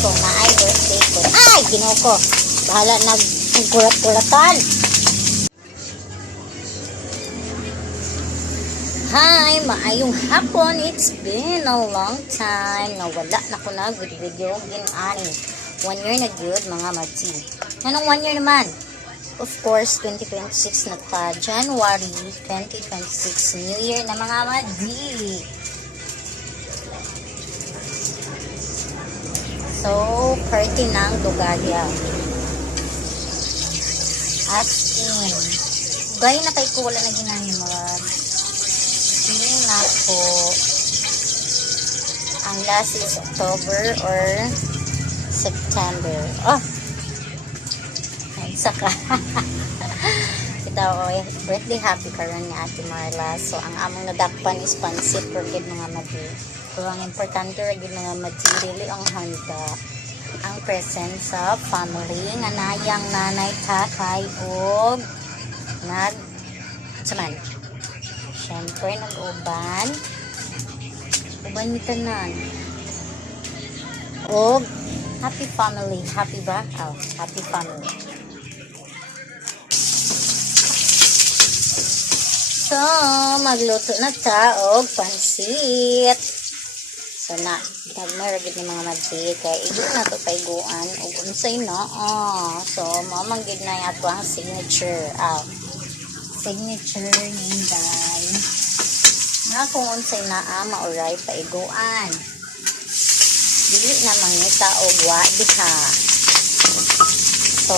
kung naay birthday ko. Ay, ginoo ko. Bahala nagkurat-kuratan. Hi, maayong hapon. It's been a long time na wala na ko na video ginani. 1 year na good mga madji. Anong 1 year naman? Of course, 2026 na pa. January 2026. New Year na mga madji. So, party ng Dugadia. As in, gaya na kay ko wala na ginani mga feeling na po ang last is October or September. Oh! Ay, saka. Kita ko, birthday happy karon ni Ate Marla. So, ang among nadakpan is pansit for good mga madi. Pero ang importante rin mga madi, really ang handa. Ang presence sa family, nga nayang nanay, tatay, o saman. Siyempre, nag-uban. Uban ni tanan. O, happy family. Happy ba? Oh, happy family. So, magluto na ta og pansit. So, nagmaragit ni mga madji. Kaya, igo na to paiguan. Og unsay na. So, mamanggid na yato ang signature. Signature ninday. Nga kung unsay na mauray paiguan. Dili na mangita og wa diha. So,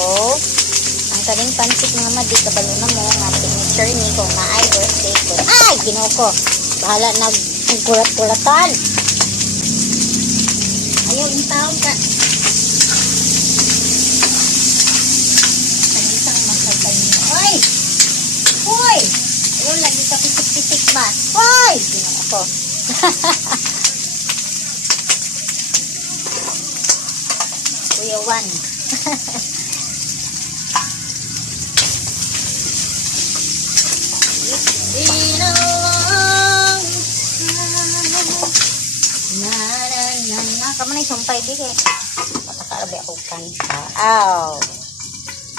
ang kaning pansit mga madi kabalo na mo nga signature ni kung naay birthday ko. Ay, ginoo ko. Bahala nagkurat-kuratan. Ayaw yung taon ka. Nagisang makatay mo. Oy! Hoy! Ayaw lagi ka pisik-pisik ba? Hoy! Ginoo ko. Kuya Juan. It's been a long time. Kamanay sumpay di kay patakarabi ako kanta.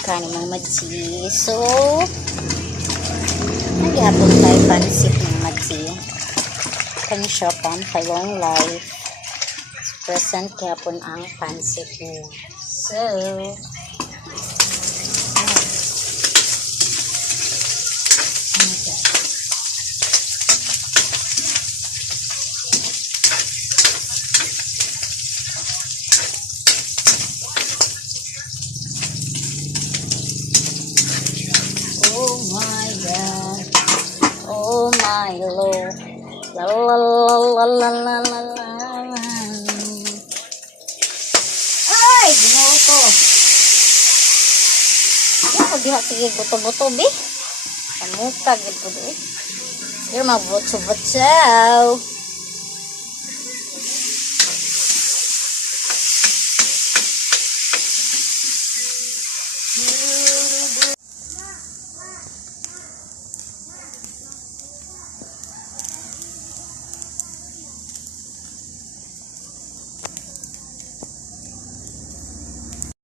Kani mga madji. So, nagyapon tayo pansit ng madji. Kani siya pan long life. Present yapon ang pansit niya. So, oh my God, oh my Lord, la la la la la la la. Ay, ginoo ko. Ako diha sige buto-buto bi. Kamuka gid pud eh. You're my buto-buto.